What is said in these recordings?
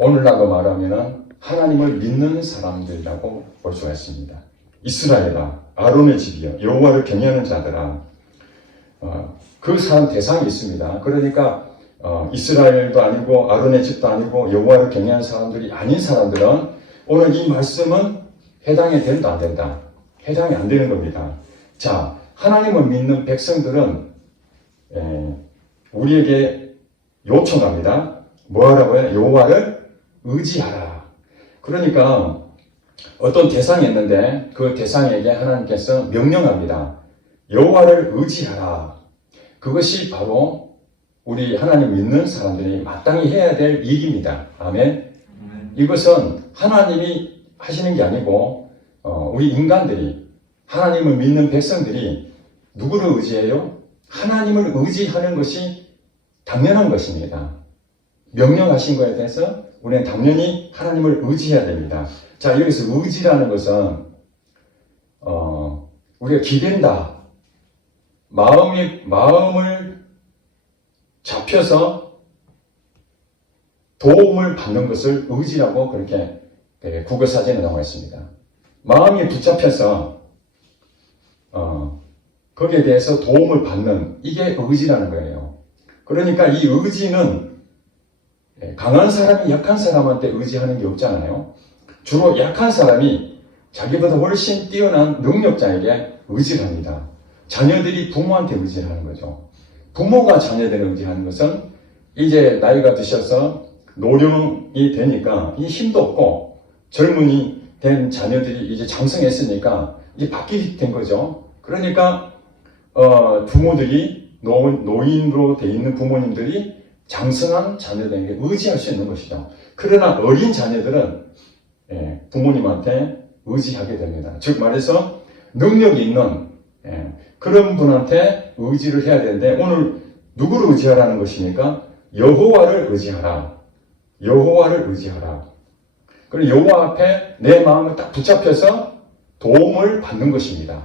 오늘날로 말하면 하나님을 믿는 사람들이라고 볼 수가 있습니다. 이스라엘아, 아론의 집이여, 여호와를 경외하는 자들아. 그 사람 대상이 있습니다. 그러니까 이스라엘도 아니고 아론의 집도 아니고 여호와를 경외하는 사람들이 아닌 사람들은 오늘 이 말씀은 해당이 된다 안 된다? 해당이 안 되는 겁니다. 자, 하나님을 믿는 백성들은 우리에게 요청합니다. 뭐 하라고요? 여호와를 의지하라. 그러니까 어떤 대상이 있는데 그 대상에게 하나님께서 명령합니다. 여호와를 의지하라. 그것이 바로 우리 하나님 믿는 사람들이 마땅히 해야 될 일입니다. 아멘. 이것은 하나님이 하시는 게 아니고 우리 인간들이, 하나님을 믿는 백성들이 누구를 의지해요? 하나님을 의지하는 것이 당연한 것입니다. 명령하신 것에 대해서 우리는 당연히 하나님을 의지해야 됩니다. 자, 여기서 의지라는 것은 우리가 기댄다, 마음을 잡혀서 도움을 받는 것을 의지라고 그렇게 국어사전에 나와 있습니다. 마음이 붙잡혀서 거기에 대해서 도움을 받는, 이게 의지라는 거예요. 그러니까 이 의지는 강한 사람이 약한 사람한테 의지하는 게 없잖아요. 주로 약한 사람이 자기보다 훨씬 뛰어난 능력자에게 의지를 합니다. 자녀들이 부모한테 의지를 하는 거죠. 부모가 자녀들을 의지하는 것은 이제 나이가 드셔서 노령이 되니까 이 힘도 없고 젊은이 된 자녀들이 이제 장성했으니까 이제 바뀌게 된 거죠. 그러니까 부모들이 노인으로 돼 있는 부모님들이 장성한 자녀들에게 의지할 수 있는 것이죠. 그러나 어린 자녀들은 부모님한테 의지하게 됩니다. 즉 말해서 능력이 있는 그런 분한테 의지를 해야 되는데 오늘 누구를 의지하라는 것입니까? 여호와를 의지하라. 여호와를 의지하라. 그리고 여호와 앞에 내 마음을 딱 붙잡혀서 도움을 받는 것입니다.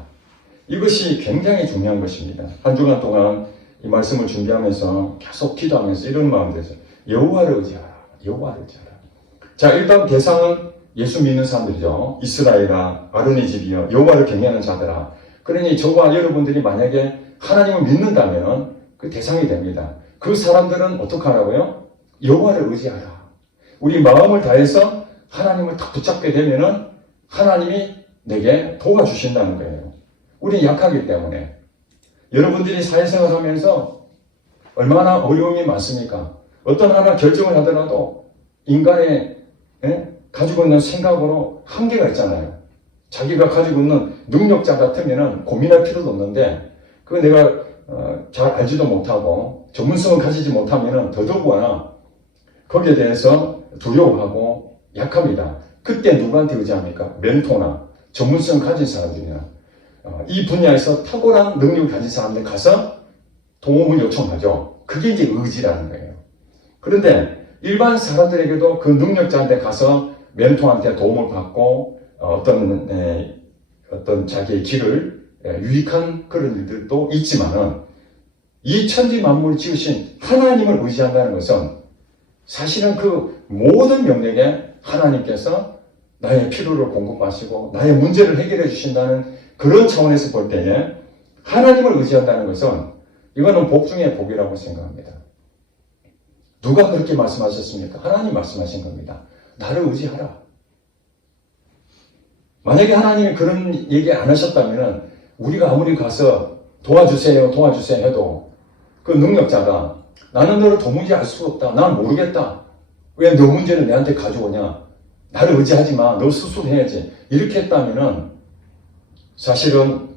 이것이 굉장히 중요한 것입니다. 한 주간 동안 이 말씀을 준비하면서 계속 기도하면서 이런 마음이 들어서 여호와를 의지하라. 여호와를 의지하라. 자, 일단 대상은 예수 믿는 사람들이죠. 이스라엘아, 아론의 집이여, 여호와를 경외하는 자들아. 그러니 저와 여러분들이 만약에 하나님을 믿는다면 그 대상이 됩니다. 그 사람들은 어떻게 하라고요? 여호와를 의지하라. 우리 마음을 다해서 하나님을 딱 붙잡게 되면은 하나님이 내게 도와주신다는 거예요. 우리 약하기 때문에. 여러분들이 사회생활 하면서 얼마나 어려움이 많습니까? 어떤 하나 결정을 하더라도 인간의 가지고 있는 생각으로 한계가 있잖아요. 자기가 가지고 있는 능력자 같으면 고민할 필요도 없는데 그거 내가 잘 알지도 못하고 전문성을 가지지 못하면 더더구나 거기에 대해서 두려워하고 약합니다. 그때 누구한테 의지합니까? 멘토나 전문성 가진 사람들이나 이 분야에서 탁월한 능력을 가진 사람들 가서 도움을 요청하죠. 그게 이제 의지라는 거예요. 그런데 일반 사람들에게도 그 능력자한테 가서 멘토한테 도움을 받고 어떤 자기의 길을 유익한 그런 일들도 있지만은 이 천지 만물을 지으신 하나님을 의지한다는 것은 사실은 그 모든 명령에 하나님께서 나의 필요를 공급하시고 나의 문제를 해결해 주신다는 그런 차원에서 볼 때에 하나님을 의지한다는 것은 이거는 복 중에 복이라고 생각합니다. 누가 그렇게 말씀하셨습니까? 하나님 말씀하신 겁니다. 나를 의지하라. 만약에 하나님이 그런 얘기 안 하셨다면 우리가 아무리 가서 도와주세요 해도 그 능력자가 나는 너를 도무지 알 수 없다. 난 모르겠다. 왜 너 문제를 내한테 가져오냐. 나를 의지하지 마. 너 스스로 해야지. 이렇게 했다면 사실은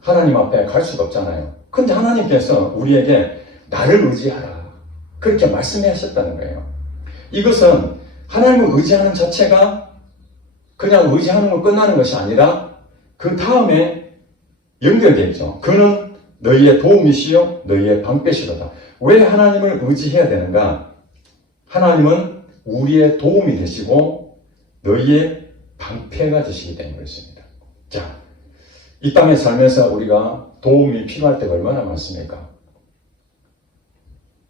하나님 앞에 갈 수가 없잖아요. 근데 하나님께서 우리에게 나를 의지하라. 그렇게 말씀해 하셨다는 거예요. 이것은 하나님을 의지하는 자체가 그냥 의지하는 걸 끝나는 것이 아니라 그 다음에 연결되어 있죠. 그는 너희의 도움이시요 너희의 방패시로다. 왜 하나님을 의지해야 되는가? 하나님은 우리의 도움이 되시고 너희의 방패가 되시기 때문에 그렇습니다. 자, 이 땅에 살면서 우리가 도움이 필요할 때가 얼마나 많습니까?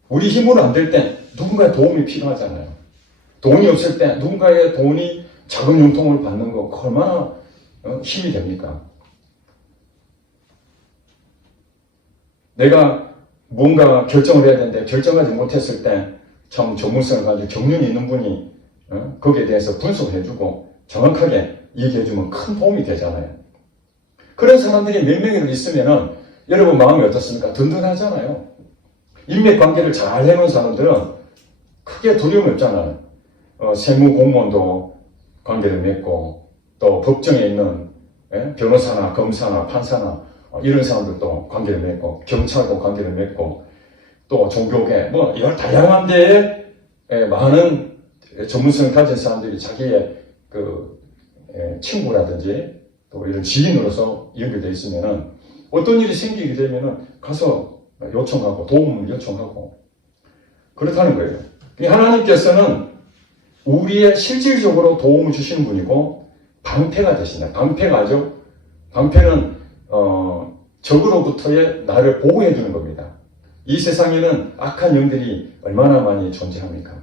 우리 힘으로 안 될 때 누군가의 도움이 필요하잖아요. 돈이 없을 때 누군가의 돈이 작은 융통을 받는 거 얼마나 힘이 됩니까? 내가 뭔가 결정을 해야 되는데 결정하지 못했을 때 참 전문성을 가지고 경륜이 있는 분이 거기에 대해서 분석해주고 정확하게 얘기해주면 큰 도움이 되잖아요. 그런 사람들이 몇 명이라도 있으면은 여러분 마음이 어떻습니까? 든든하잖아요. 인맥관계를 잘 해놓은 사람들은 크게 두려움이 없잖아요. 세무 공무원도 관계를 맺고 또 법정에 있는 변호사나 검사나 판사나 이런 사람들도 관계를 맺고 경찰도 관계를 맺고 또 종교계 뭐 여러 다양한 데에 많은 전문성을 가진 사람들이 자기의 그 친구라든지 또 이런 지인으로서 연결되어 있으면은 어떤 일이 생기게 되면은 가서 요청하고 도움을 요청하고 그렇다는 거예요. 하나님께서는 우리의 실질적으로 도움을 주시는 분이고 방패가 되신다. 방패가죠. 방패는 적으로부터의 나를 보호해 주는 겁니다. 이 세상에는 악한 영들이 얼마나 많이 존재합니까?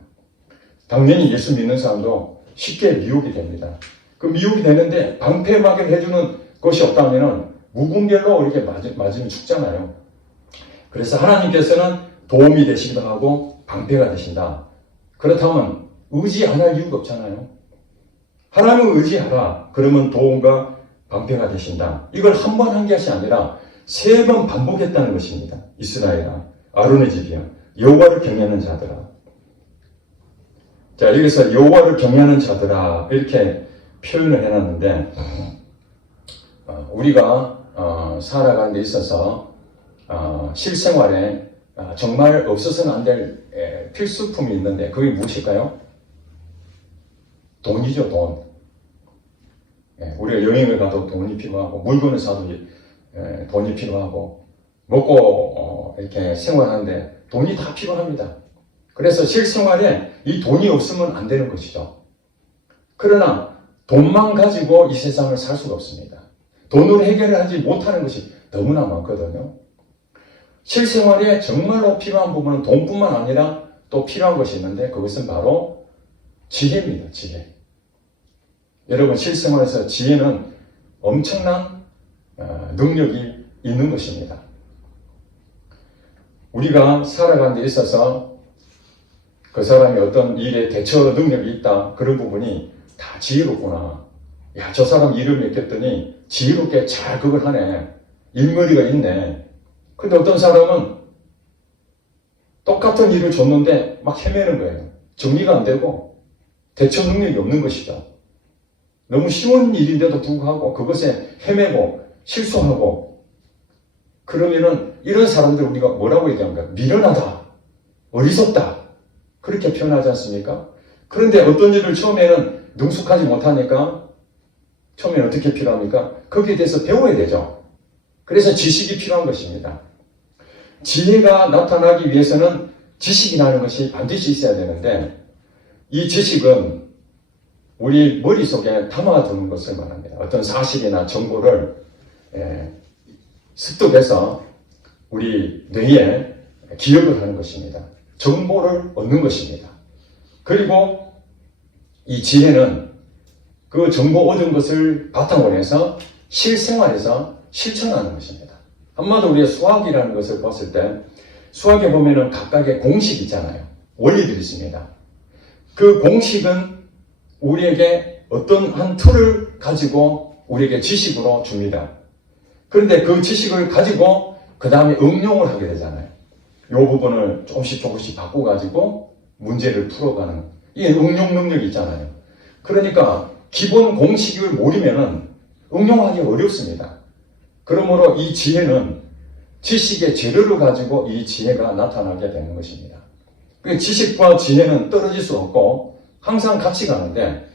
당연히 예수 믿는 사람도 쉽게 미혹이 됩니다. 그 미혹이 되는데 방패막을 해주는 것이 없다면 무분별로 이렇게 맞으면 죽잖아요. 그래서 하나님께서는 도움이 되시기도 하고 방패가 되신다. 그렇다면 의지 안 할 이유가 없잖아요. 하나님을 의지하라. 그러면 도움과 방패가 되신다. 이걸 한 번 한 것이 아니라 3번 반복했다는 것입니다. 이스라엘아, 아론의 집이야, 여호와를 경외하는 자들아. 자, 여기서 여호와를 경외하는 자들아 이렇게 표현을 해놨는데 우리가 살아가는 데 있어서 실생활에 정말 없어서는 안 될 필수품이 있는데 그게 무엇일까요? 돈이죠, 돈. 우리가 여행을 가도 돈이 필요하고 물건을 사도 돈이 필요하고 먹고 이렇게 생활하는데 돈이 다 필요합니다. 그래서 실생활에 이 돈이 없으면 안 되는 것이죠. 그러나 돈만 가지고 이 세상을 살 수가 없습니다. 돈으로 해결을 하지 못하는 것이 너무나 많거든요. 실생활에 정말로 필요한 부분은 돈뿐만 아니라 또 필요한 것이 있는데 그것은 바로 지혜입니다. 지혜. 여러분 실생활에서 지혜는 엄청난 능력이 있는 것입니다. 우리가 살아가는 데 있어서 그 사람이 어떤 일에 대처 능력이 있다 그런 부분이 다 지혜롭구나. 야, 저 사람 일을 맡겼더니 지혜롭게 잘 그걸 하네. 일머리가 있네. 근데 어떤 사람은 똑같은 일을 줬는데 막 헤매는 거예요. 정리가 안 되고 대처 능력이 없는 것이죠. 너무 쉬운 일인데도 불구하고 그것에 헤매고 실수하고 그러면은 이런 사람들 우리가 뭐라고 얘기합니까? 미련하다, 어리석다 그렇게 표현하지 않습니까? 그런데 어떤 일을 처음에는 능숙하지 못하니까 처음에는 어떻게 필요합니까? 거기에 대해서 배워야 되죠. 그래서 지식이 필요한 것입니다. 지혜가 나타나기 위해서는 지식이라는 것이 반드시 있어야 되는데 이 지식은 우리 머릿속에 담아두는 것을 말합니다. 어떤 사실이나 정보를 습득해서 우리 뇌에 기억을 하는 것입니다. 정보를 얻는 것입니다. 그리고 이 지혜는 그 정보 얻은 것을 바탕으로 해서 실생활에서 실천하는 것입니다. 한마디로 우리가 수학이라는 것을 봤을 때 수학에 보면은 각각의 공식이 있잖아요. 원리들이 있습니다. 그 공식은 우리에게 어떤 한 틀을 가지고 우리에게 지식으로 줍니다. 그런데 그 지식을 가지고 그 다음에 응용을 하게 되잖아요. 이 부분을 조금씩 바꿔가지고 문제를 풀어가는 이 응용 능력이 있잖아요. 그러니까 기본 공식을 모르면은 응용하기 어렵습니다. 그러므로 이 지혜는 지식의 재료를 가지고 이 지혜가 나타나게 되는 것입니다. 그 지식과 지혜는 떨어질 수 없고 항상 같이 가는데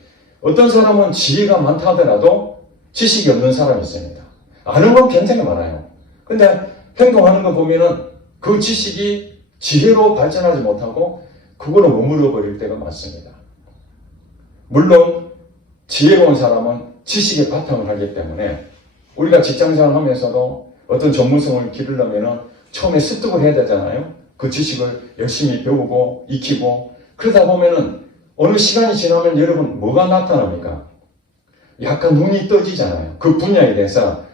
어떤 사람은 지혜가 많다 하더라도 지식이 없는 사람이 있습니다. 아는 건 굉장히 많아요. 근데 행동하는 거 보면은 그 지식이 지혜로 발전하지 못하고 그걸로 머물러 버릴 때가 많습니다. 물론 지혜로운 사람은 지식의 바탕을 하기 때문에 우리가 직장생활 하면서도 어떤 전문성을 기르려면 처음에 습득을 해야 되잖아요. 그 지식을 열심히 배우고 익히고 그러다 보면은 어느 시간이 지나면 여러분 뭐가 나타납니까? 약간 눈이 떠지잖아요. 그 분야에 대해서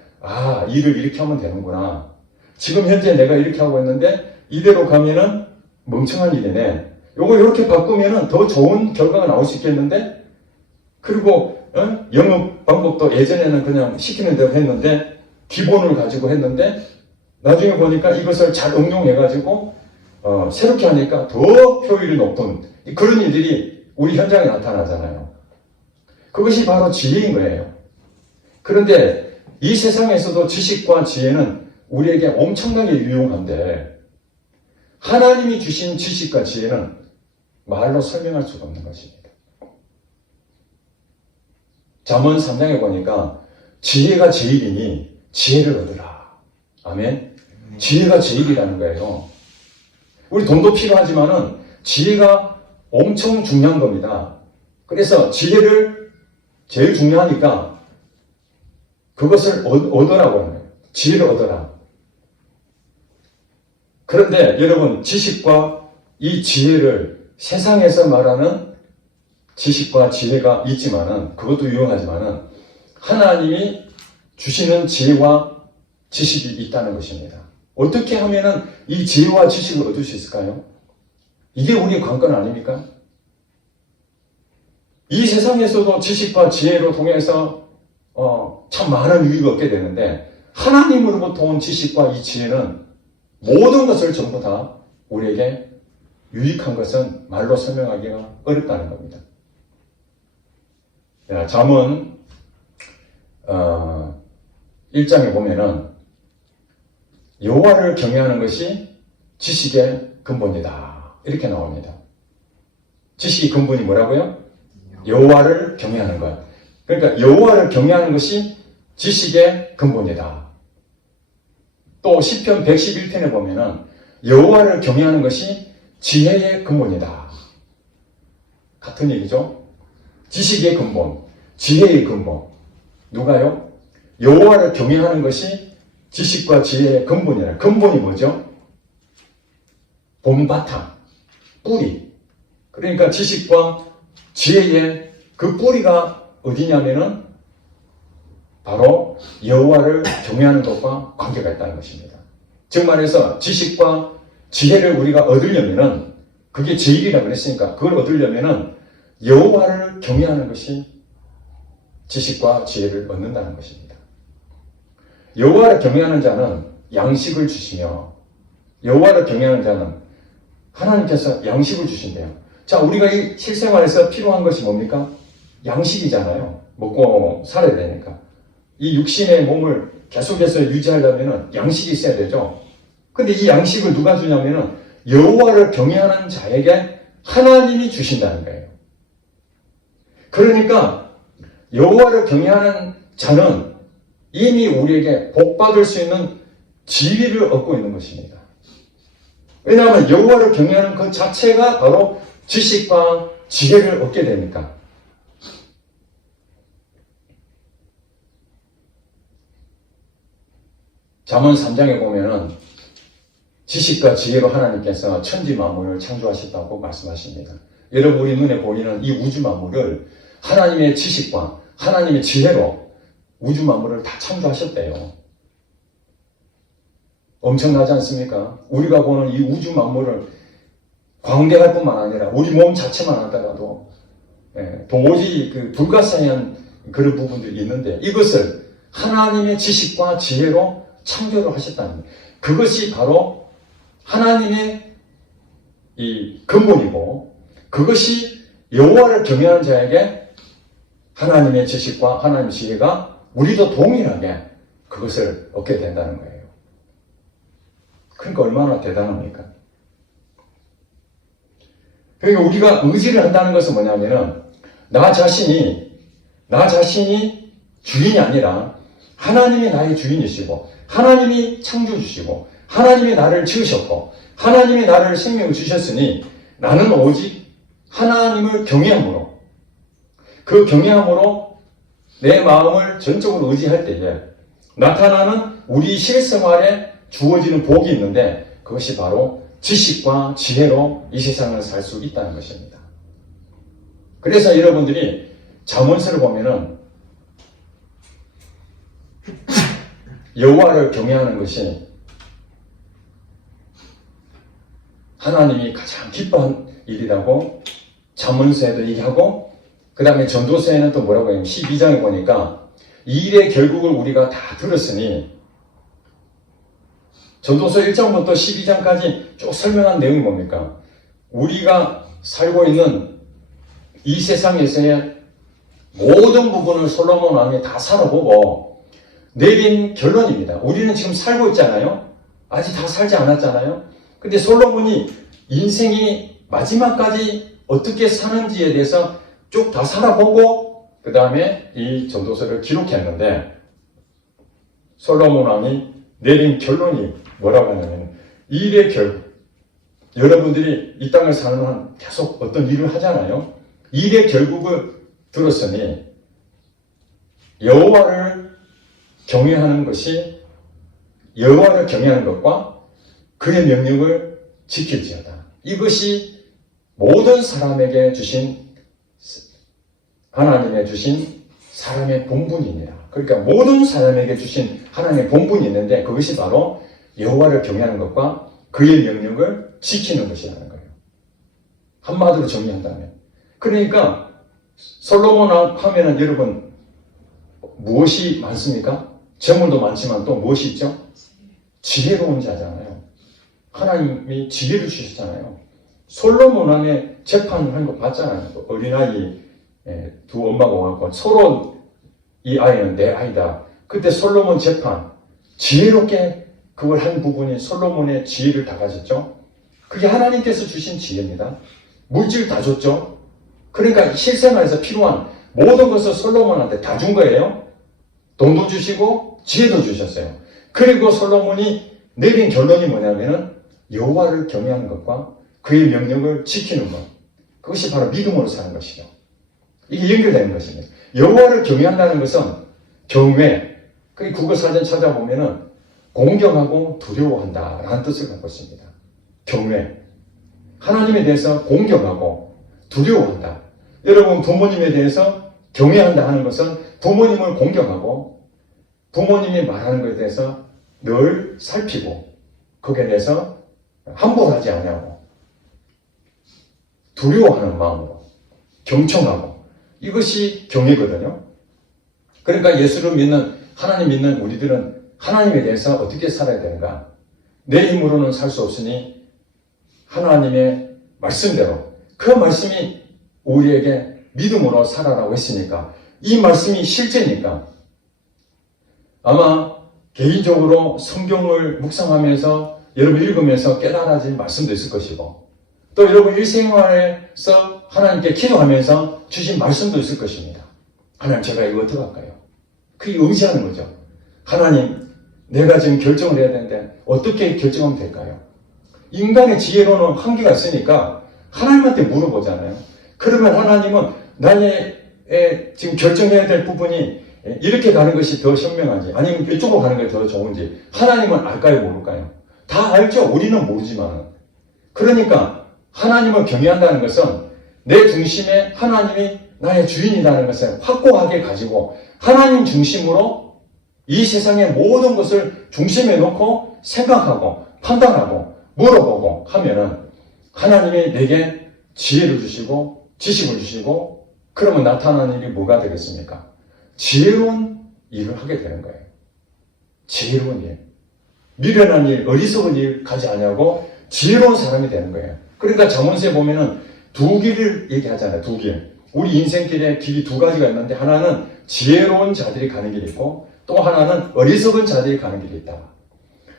일을 이렇게 하면 되는구나. 지금 현재 내가 이렇게 하고 있는데 이대로 가면은 멍청한 일이네. 요거 이렇게 바꾸면은 더 좋은 결과가 나올 수 있겠는데? 그리고 영업 방법도 예전에는 그냥 시키는 대로 했는데 기본을 가지고 했는데 나중에 보니까 이것을 잘 응용해가지고 새롭게 하니까 더 효율이 높은 그런 일들이 우리 현장에 나타나잖아요. 그것이 바로 지혜인 거예요. 그런데 이 세상에서도 지식과 지혜는 우리에게 엄청나게 유용한데 하나님이 주신 지식과 지혜는 말로 설명할 수가 없는 것입니다. 잠언 3장에 보니까 지혜가 제일이니 지혜를 얻으라. 아멘. 지혜가 제일이라는 거예요. 우리 돈도 필요하지만은 지혜가 엄청 중요한 겁니다. 그래서 지혜를 제일 중요하니까 그것을 얻으라고 하는 거예요. 지혜를 얻어라. 그런데 여러분 지식과 이 지혜를 세상에서 말하는 지식과 지혜가 있지만은 그것도 유용하지만은 하나님이 주시는 지혜와 지식이 있다는 것입니다. 어떻게 하면은 이 지혜와 지식을 얻을 수 있을까요? 이게 우리의 관건 아닙니까? 이 세상에서도 지식과 지혜로 통해서 참 많은 유익을 얻게 되는데 하나님으로부터 온 지식과 이 지혜는 모든 것을 전부 다 우리에게 유익한 것은 말로 설명하기가 어렵다는 겁니다. 잠언 1장에 보면은 여호와를 경외하는 것이 지식의 근본이다. 이렇게 나옵니다. 지식의 근본이 뭐라고요? 여호와를 경외하는 것. 그러니까 여호와를 경외하는 것이 지식의 근본이다. 또 시편 111편에 보면은 여호와를 경외하는 것이 지혜의 근본이다. 같은 얘기죠. 지식의 근본, 지혜의 근본. 누가요? 여호와를 경외하는 것이 지식과 지혜의 근본이라. 근본이 뭐죠? 본바탕, 뿌리. 그러니까 지식과 지혜의 그 뿌리가 어디냐면은 바로 여호와를 경외하는 것과 관계가 있다는 것입니다. 즉 말해서 지식과 지혜를 우리가 얻으려면은 그게 제일이라고 그랬으니까 그걸 얻으려면은 여호와를 경외하는 것이 지식과 지혜를 얻는다는 것입니다. 여호와를 경외하는 자는 양식을 주시며 여호와를 경외하는 자는 하나님께서 양식을 주신대요. 자, 우리가 이 실생활에서 필요한 것이 뭡니까? 양식이잖아요. 먹고 살아야 되니까. 이 육신의 몸을 계속해서 유지하려면 양식이 있어야 되죠. 근데 이 양식을 누가 주냐면은 여호와를 경외하는 자에게 하나님이 주신다는 거예요. 그러니까 여호와를 경외하는 자는 이미 우리에게 복받을 수 있는 지위를 얻고 있는 것입니다. 왜냐하면 여호와를 경외하는 그 자체가 바로 지식과 지혜를 얻게 되니까. 잠언 3장에 보면은 지식과 지혜로 하나님께서 천지 만물을 창조하셨다고 말씀하십니다. 여러분 우리 눈에 보이는 이 우주 만물을 하나님의 지식과 하나님의 지혜로 우주 만물을 다 창조하셨대요. 엄청나지 않습니까? 우리가 보는 이 우주 만물을 광대할 뿐만 아니라 우리 몸 자체만 하더라도 도무지 불가사의한 그런 부분들이 있는데 이것을 하나님의 지식과 지혜로 창조를 하셨다는 거예요. 그것이 바로 하나님의 이 근본이고 그것이 여호와를 경외하는 자에게 하나님의 지식과 하나님의 지혜가 우리도 동일하게 그것을 얻게 된다는 거예요. 그러니까 얼마나 대단합니까? 그러니까 우리가 의지를 한다는 것은 뭐냐면은 나 자신이 주인이 아니라 하나님이 나의 주인이시고 하나님이 창조주시고 하나님이 나를 지으셨고 하나님이 나를 생명을 주셨으니 나는 오직 하나님을 경외함으로 그 경외함으로 내 마음을 전적으로 의지할 때에 나타나는 우리 실생활에 주어지는 복이 있는데 그것이 바로 지식과 지혜로 이 세상을 살 수 있다는 것입니다. 그래서 여러분들이 잠언서를 보면은 여호와를 경외하는 것이 하나님이 가장 기뻐한 일이라고 잠언서에도 얘기하고, 그 다음에 전도서에는 또 뭐라고 해요? 12장에 보니까 이 일의 결국을 우리가 다 들었으니, 전도서 1장부터 12장까지 쭉 설명한 내용이 뭡니까? 우리가 살고 있는 이 세상에서의 모든 부분을 솔로몬 왕이 다 살아보고 내린 결론입니다. 우리는 지금 살고 있잖아요. 아직 다 살지 않았잖아요. 근데 솔로몬이 인생이 마지막까지 어떻게 사는지에 대해서 쭉 다 살아보고 그 다음에 이 전도서를 기록했는데, 솔로몬 왕이 내린 결론이 뭐라고 하냐면, 이 일의 결국, 여러분들이 이 땅을 사는 한 계속 어떤 일을 하잖아요. 이 일의 결국을 들었으니 여호와를 경외하는 것이, 여호와를 경외하는 것과 그의 명령을 지킬지어다. 이것이 모든 사람에게 주신, 하나님의 주신 사람의 본분이니라. 그러니까 모든 사람에게 주신 하나님의 본분이 있는데, 그것이 바로 여호와를 경외하는 것과 그의 명령을 지키는 것이라는 거예요. 한마디로 정리한다면. 그러니까 솔로몬 하면은 여러분 무엇이 많습니까? 재물도 많지만 또 무엇이 있죠? 지혜로운 자잖아요. 하나님이 지혜를 주셨잖아요. 솔로몬 왕의 재판하는 거 봤잖아요. 어린아이 두 엄마가 와갖고 서로 이 아이는 내 아이다. 그때 솔로몬 재판, 지혜롭게 그걸 한 부분이 솔로몬의 지혜를 다 가졌죠. 그게 하나님께서 주신 지혜입니다. 물질 다 줬죠. 그러니까 실생활에서 필요한 모든 것을 솔로몬한테 다 준 거예요. 돈도 주시고 지혜도 주셨어요. 그리고 솔로몬이 내린 결론이 뭐냐면은 여호와를 경외하는 것과 그의 명령을 지키는 것, 그것이 바로 믿음으로 사는 것이죠. 이게 연결되는 것입니다. 여호와를 경외한다는 것은 경외, 그 국어사전 찾아보면은 공경하고 두려워한다라는 뜻을 갖고 있습니다. 경외, 하나님에 대해서 공경하고 두려워한다. 여러분 부모님에 대해서 경외한다 하는 것은 부모님을 공경하고 부모님이 말하는 것에 대해서 늘 살피고 거기에 대해서 함부로하지 않냐고 두려워하는 마음으로 경청하고, 이것이 경외거든요. 그러니까 예수를 믿는, 하나님 믿는 우리들은 하나님에 대해서 어떻게 살아야 되는가? 내 힘으로는 살 수 없으니 하나님의 말씀대로, 그 말씀이 우리에게 믿음으로 살아라고 했으니까, 이 말씀이 실제니까 아마 개인적으로 성경을 묵상하면서 여러분 읽으면서 깨달아진 말씀도 있을 것이고, 또 여러분 일생활에서 하나님께 기도하면서 주신 말씀도 있을 것입니다. 하나님, 제가 이거 어떻게 할까요? 그게 의지하는 거죠. 하나님, 내가 지금 결정을 해야 되는데 어떻게 결정하면 될까요? 인간의 지혜로는 한계가 있으니까 하나님한테 물어보잖아요. 그러면 하나님은 나의 지금 결정해야 될 부분이 이렇게 가는 것이 더 현명한지 아니면 이쪽으로 가는 게 더 좋은지 하나님은 알까요, 모를까요? 다 알죠. 우리는 모르지만. 그러니까 하나님을 경외한다는 것은 내 중심에 하나님이 나의 주인이라는 것을 확고하게 가지고 하나님 중심으로 이 세상의 모든 것을 중심에 놓고 생각하고 판단하고 물어보고 하면은 하나님이 내게 지혜를 주시고 지식을 주시고, 그러면 나타나는 일이 뭐가 되겠습니까? 지혜로운 일을 하게 되는 거예요. 지혜로운 일. 미련한 일, 어리석은 일 가지 않냐고 지혜로운 사람이 되는 거예요. 그러니까 잠언서에 보면은 두 길을 얘기하잖아요. 두 길. 우리 인생길에 길이 두 가지가 있는데, 하나는 지혜로운 자들이 가는 길이 있고 또 하나는 어리석은 자들이 가는 길이 있다.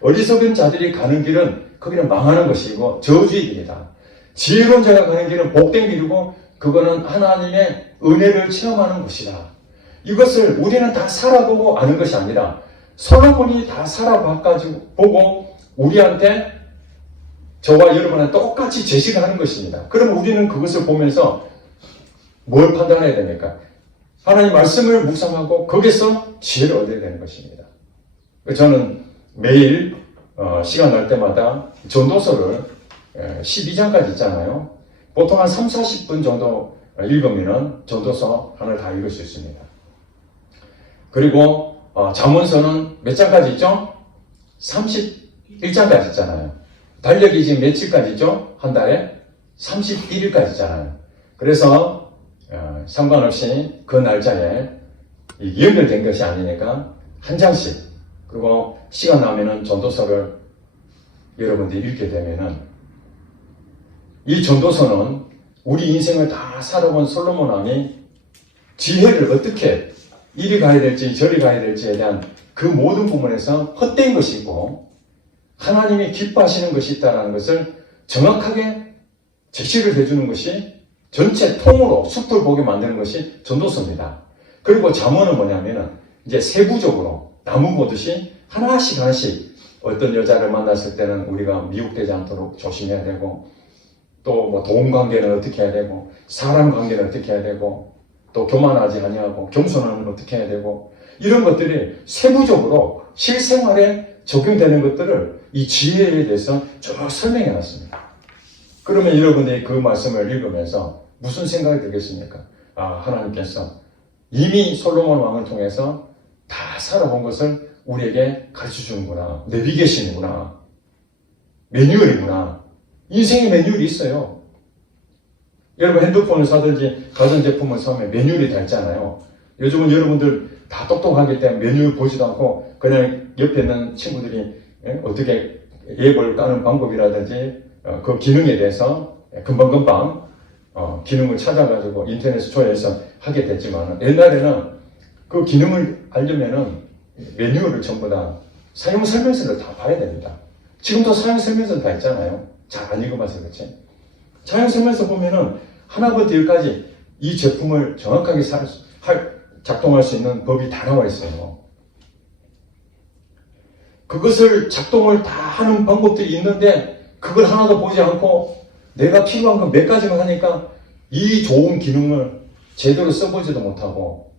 어리석은 자들이 가는 길은 거기는 망하는 것이고 저주의 길이다. 지혜로운 자가 가는 길은 복된 길이고 그거는 하나님의 은혜를 체험하는 곳이다. 이것을 우리는 다 살아보고 아는 것이 아니라 솔로몬이 다 살아봐가지고 보고 우리한테, 저와 여러분은 똑같이 제시를 하는 것입니다. 그럼 우리는 그것을 보면서 뭘 판단해야 됩니까? 하나님 말씀을 묵상하고 거기서 지혜를 얻어야 되는 것입니다. 저는 매일 시간 날 때마다 전도서를 12장까지 있잖아요. 보통 한 3, 40분 정도 읽으면 전도서 하나를 다 읽을 수 있습니다. 그리고 잠언서는 몇 장까지 있죠? 31장까지 있잖아요. 달력이 지금 며칠까지 있죠? 한 달에 31일까지 있잖아요. 그래서 상관없이 그 날짜에 연결된 것이 아니니까 한 장씩, 그리고 시간 나면은 전도서를 여러분들이 읽게 되면은, 이 전도서는 우리 인생을 다 살아본 솔로몬 왕이 지혜를 어떻게 이리 가야 될지 저리 가야 될지에 대한 그 모든 부분에서 헛된 것이 있고 하나님이 기뻐하시는 것이 있다는 것을 정확하게 제시를 해주는 것이, 전체 통으로 숲을 보게 만드는 것이 전도서입니다. 그리고 잠언은 뭐냐면은 이제 세부적으로 나무 보듯이 하나씩 하나씩, 어떤 여자를 만났을 때는 우리가 미혹되지 않도록 조심해야 되고, 또 뭐 돈 관계는 어떻게 해야 되고, 사람 관계는 어떻게 해야 되고, 또 교만하지 아니하고 겸손하면 어떻게 해야 되고, 이런 것들이 세부적으로 실생활에 적용되는 것들을 이 지혜에 대해서 쭉 설명해 놨습니다. 그러면 여러분들이 그 말씀을 읽으면서 무슨 생각이 들겠습니까? 하나님께서 이미 솔로몬 왕을 통해서 다 살아본 것을 우리에게 가르쳐 주는구나. 내비게이션이구나. 매뉴얼이구나. 인생의 매뉴얼이 있어요. 여러분 핸드폰을 사든지 가전제품을 사면 매뉴얼이 다 있잖아요. 요즘은 여러분들 다 똑똑하기 때문에 매뉴얼 보지도 않고 그냥 옆에 있는 친구들이 어떻게 앱을 까는 방법이라든지 그 기능에 대해서 금방금방 기능을 찾아가지고 인터넷에 조회해서 하게 됐지만, 옛날에는 그 기능을 알려면은 매뉴얼을 전부 다 사용 설명서를 다 봐야 됩니다. 지금도 사용 설명서는 다 있잖아요. 잘 안 읽어봐서 그렇지. 사용 설명서 보면은 하나부터 열까지 이 제품을 정확하게 작동할 수 있는 법이 다 나와 있어요. 그것을 작동을 다 하는 방법들이 있는데 그걸 하나도 보지 않고 내가 필요한 거 몇 가지만 하니까 이 좋은 기능을 제대로 써보지도 못하고,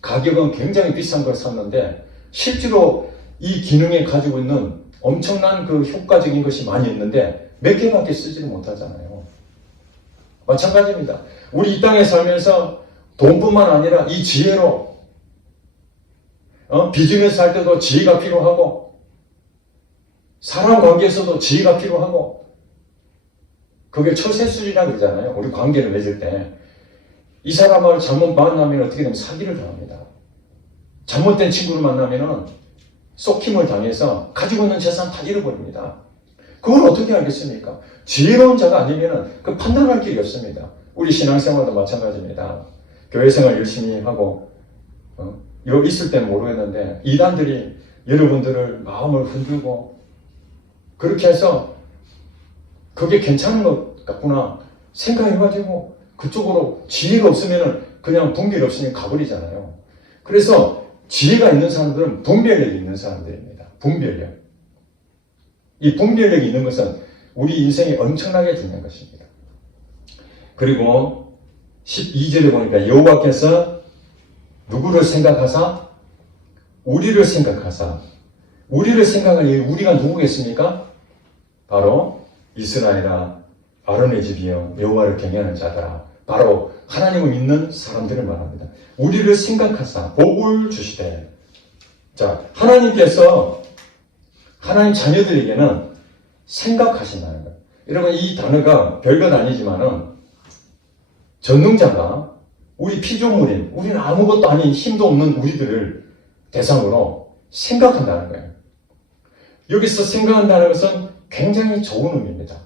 가격은 굉장히 비싼 걸 샀는데 실제로 이 기능에 가지고 있는 엄청난 그 효과적인 것이 많이 있는데 몇 개밖에 쓰지를 못하잖아요. 마찬가지입니다. 우리 이 땅에 살면서 돈뿐만 아니라 이 지혜로 비즈니스 할 때도 지혜가 필요하고, 사람 관계에서도 지혜가 필요하고, 그게 처세술이라고 그러잖아요. 우리 관계를 맺을 때 이 사람을 잘못 만나면 어떻게 되면 사기를 당합니다. 잘못된 친구를 만나면 쏙힘을 당해서 가지고 있는 재산 다 잃어버립니다. 그걸 어떻게 알겠습니까? 지혜로운 자가 아니면 그 판단할 길이 없습니다. 우리 신앙생활도 마찬가지입니다. 교회생활 열심히 하고 여기 있을 때는 모르겠는데 이단들이 여러분들을 마음을 흔들고 그렇게 해서 그게 괜찮은 것 같구나 생각해가지고 그쪽으로 지혜가 없으면 그냥 분별이 없으면 가버리잖아요. 그래서 지혜가 있는 사람들은 분별력이 있는 사람들입니다. 분별력. 이 분별력이 있는 것은 우리 인생에 엄청나게 중요한 것입니다. 그리고 12절에 보니까 여호와께서 누구를 생각하사? 우리를 생각하사. 우리를 생각하니 우리가 누구겠습니까? 바로 이스라엘아 아론의 집이여 여호와를 경외하는 자들아. 바로 하나님을 믿는 사람들을 말합니다. 우리를 생각하사 복을 주시되. 자, 하나님께서 하나님 자녀들에게는 생각하신다는 거예요. 여러분 이 단어가 별것 아니지만은 전능자가 우리 피조물인, 우리는 아무것도 아닌 힘도 없는 우리들을 대상으로 생각한다는 거예요. 여기서 생각한다는 것은 굉장히 좋은 의미입니다.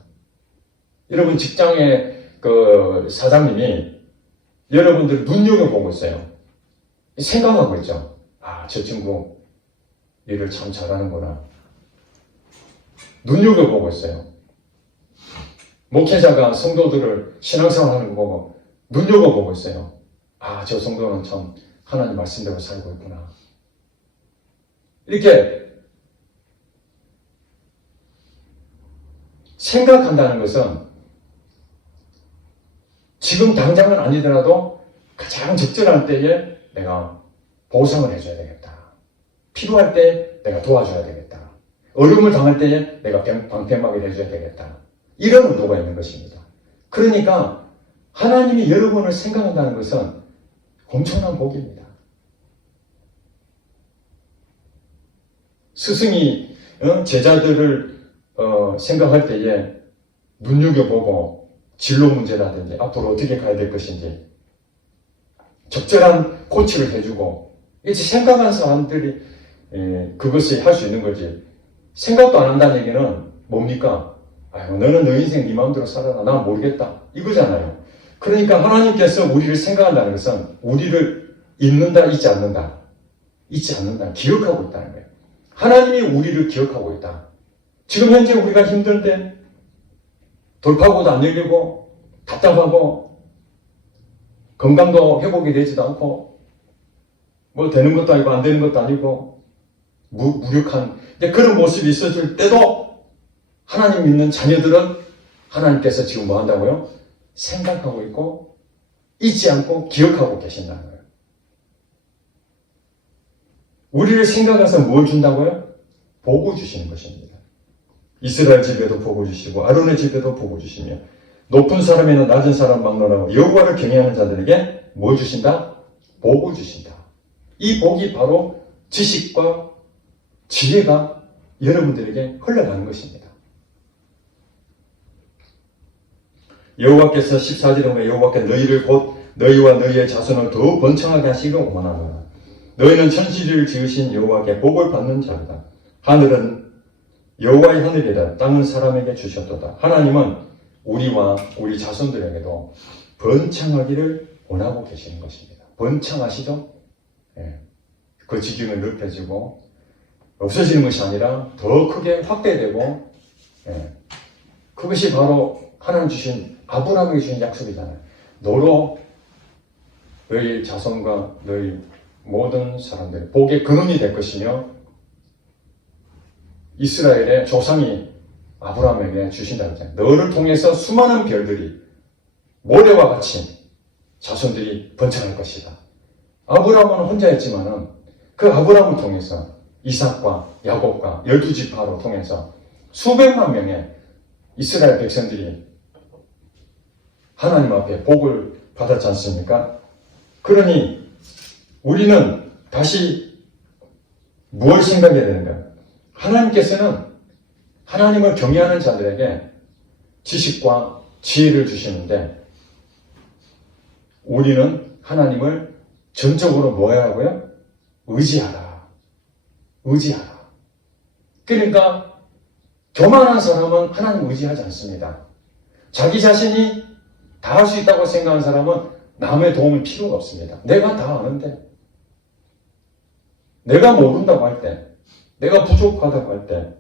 여러분 직장의 그 사장님이 여러분들 눈여겨보고 있어요. 생각하고 있죠. 저 친구 일을 참 잘하는구나. 눈여겨보고 있어요. 목회자가 성도들을 신앙생활 하는 거 보고 눈여겨보고 있어요. 저 성도는 참 하나님 말씀대로 살고 있구나. 이렇게 생각한다는 것은 지금 당장은 아니더라도 가장 적절한 때에 내가 보상을 해줘야 되겠다. 필요할 때 내가 도와줘야 되겠다. 어려움을 당할 때에 내가 방패막이를 해줘야 되겠다. 이런 의도가 있는 것입니다. 그러니까 하나님이 여러분을 생각한다는 것은 엄청난 복입니다. 스승이 제자들을 생각할 때에 눈여겨보고 진로 문제라든지 앞으로 어떻게 가야 될 것인지 적절한 코치를 해주고 이제 생각한 사람들이 그것을 할 수 있는 거지. 생각도 안 한다는 얘기는 뭡니까? 아유, 너는 너 인생 네 마음대로 살아라. 난 모르겠다. 이거잖아요. 그러니까 하나님께서 우리를 생각한다는 것은 우리를 잊는다, 잊지 않는다. 잊지 않는다. 기억하고 있다는 거예요. 하나님이 우리를 기억하고 있다. 지금 현재 우리가 힘들 때 돌파구도 안 열리고 답답하고 건강도 회복이 되지도 않고 뭐 되는 것도 아니고 안 되는 것도 아니고 무력한 그런 모습이 있어질 때도 하나님 믿는 자녀들은 하나님께서 지금 뭐 한다고요? 생각하고 있고 잊지 않고 기억하고 계신다는 거예요. 우리를 생각해서 뭘 준다고요? 복을 주시는 것입니다. 이스라엘 집에도 복을 주시고 아론의 집에도 복을 주시며 높은 사람이나 낮은 사람 막론하고 여호와를 경외하는 자들에게 뭘 주신다? 복을 주신다. 이 복이 바로 지식과 지혜가 여러분들에게 흘러가는 것입니다. 여호와께서 14절에 보면 여호와께 너희를 곧 너희와 너희의 자손을 더욱 번창하게 하시기를 원하노라. 너희는 천지를 지으신 여호와께 복을 받는 자로다. 하늘은 여호와의 하늘이라 땅은 사람에게 주셨도다. 하나님은 우리와 우리 자손들에게도 번창하기를 원하고 계시는 것입니다. 번창하시죠? 그 지경을 넓혀지고 없어지는 것이 아니라 더 크게 확대되고 그것이 바로 하나님 주신 아브라함에게 주신 약속이잖아요. 너로 너희 자손과 너희 모든 사람들 복의 근원이 될 것이며 이스라엘의 조상이 아브라함에게 주신다고 했잖아요. 너를 통해서 수많은 별들이 모래와 같이 자손들이 번창할 것이다. 아브라함은 혼자였지만은 그 아브라함을 통해서 이삭과 야곱과 12지파로 통해서 수백만 명의 이스라엘 백성들이 하나님 앞에 복을 받았지 않습니까? 그러니 우리는 다시 무엇을 생각해야 되는가? 하나님께서는 하나님을 경외하는 자들에게 지식과 지혜를 주시는데 우리는 하나님을 전적으로 뭐 해야 하고요? 의지하라. 의지하라. 그러니까 교만한 사람은 하나님 의지하지 않습니다. 자기 자신이 다 할 수 있다고 생각하는 사람은 남의 도움이 필요가 없습니다. 내가 다 아는데, 내가 모른다고 할 때, 내가 부족하다고 할 때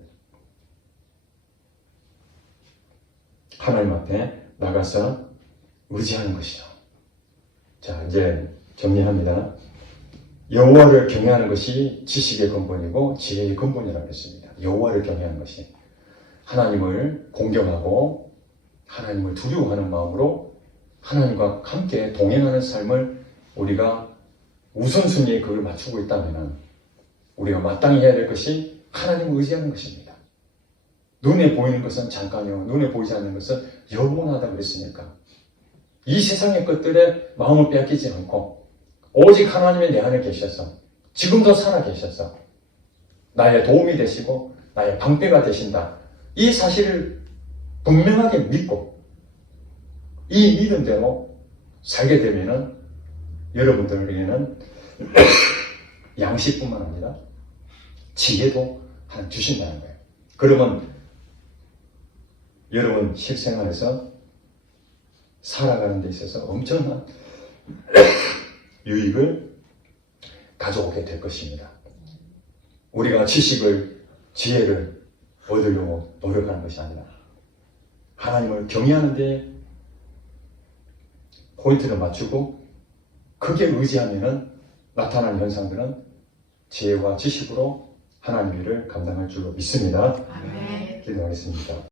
하나님 앞에 나가서 의지하는 것이죠. 자, 이제 정리합니다. 여호와를 경외하는 것이 지식의 근본이고 지혜의 근본이라고 했습니다. 여호와를 경외하는 것이 하나님을 공경하고 하나님을 두려워하는 마음으로 하나님과 함께 동행하는 삶을 우리가 우선순위에 그걸 맞추고 있다면 우리가 마땅히 해야 될 것이 하나님을 의지하는 것입니다. 눈에 보이는 것은 잠깐이요. 눈에 보이지 않는 것은 영원하다고 그랬으니까 이 세상의 것들에 마음을 빼앗기지 않고 오직 하나님의 내 안에 계셔서 지금도 살아 계셔서 나의 도움이 되시고 나의 방패가 되신다. 이 사실을 분명하게 믿고 이 믿음대로 살게 되면은 여러분들에게는 양식뿐만 아니라 지혜도 하나 주신다는 거예요. 그러면 여러분 실생활에서 살아가는 데 있어서 엄청난 유익을 가져오게 될 것입니다. 우리가 지식을, 지혜를 얻으려고 노력하는 것이 아니라 하나님을 경외하는 데 포인트를 맞추고 크게 의지하면 나타나는 현상들은 지혜와 지식으로 하나님 일을 감당할 줄로 믿습니다. 아멘. 기도하겠습니다.